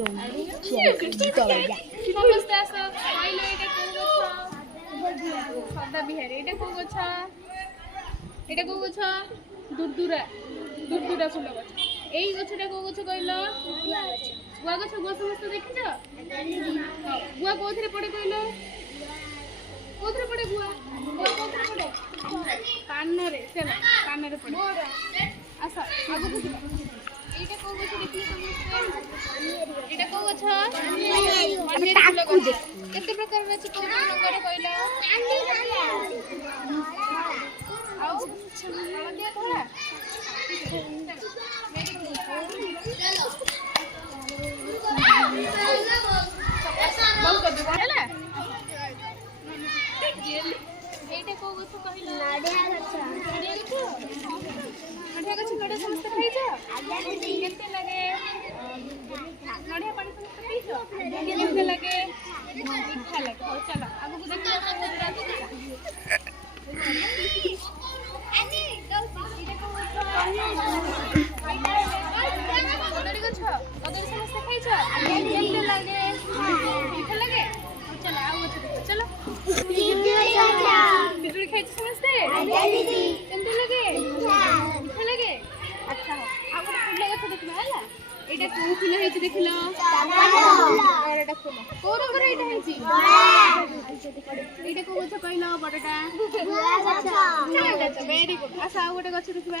ସମସ୍ତେ ଆସ କହିଲ ଏଇଟା କୋଉ ଗଛ ସଦା ବିହାରୀ ଏଇଟା କୋଉ ଗଛ ଦୁର୍ଦୁରା ଫୁଲ ଗଛ ଏଇ ଗଛଟା କୋଉ ଗଛ କହିଲ ଗୁଆ ଗଛ ଗୁଆ ସମସ୍ତେ ଦେଖିଛ ଗୁଆ କୋଉଥିରେ ପଡେ କହିଲ କୋଉଥିରେ ପଡେ ଗୁଆ କୋଉଥିରେ ପଡେ କାନରେ ପଡେ ଆସ ଆଗକୁ ଯିବା ଏଇଟା କୋଉ ଗଛ ଦେଖିଲେ ସମସ୍ତେ ଏଇଟା କୋଉ ଗଛ ଫୁଲ ଗଛ କେତେ ପ୍ରକାରର ଅଛି କୋଉ ରଙ୍ଗର କହିଲ ଆଉ ହଳଦିଆ ଧଳା এইটা কোଉ ଗଛ କହିଲ ନଡ଼ିଆ ଗଛ ନଡ଼ିଆ ସମସ୍ତେ ଖାଇଛ କେତେ ଲାଗେ ନଡ଼ିଆ ପାଣି ସମସ୍ତେ ପିଇଛ କେତେ ଲାଗେ ମିଠା ଲାଗେ ହଉ ଚାଲ ଆଗକୁ ଦେଖିବା କଦଳୀ ଗଛ କଦଳୀ ସମସ୍ତେ ଖାଇଛ କେତେ ଲାଗେ ମିଠା ଲାଗେ ହଉ ଚାଲ ଆଉ ଗଛ ଦେଖିବା ଚାଲ ପିଜୁଳି ଖାଇଛ ସମସ୍ତେ କେମିତି ଲାଗେ ମିଠା ଲାଗେ ଆଚ୍ଛା ହଉ ଆଉ ଗୋଟେ ଫୁଲ ଗଛ ଦେଖିବା ହେଲା ଏଇଟା କୋଉ ଫୁଲ ହେଇଛି ଦେଖିଲ ଏଇଟା ଫୁଲ କୋଉ ରଙ୍ଗର ଏଇଟା ହେଇଛି ଏଇଟା କୋଉ ଗଛ କହିଲ ବଡଟା ଭେରି ଗୁଡ୍ ଆସ ଆଉ ଗୋଟେ ଗଛ ଦେଖିବା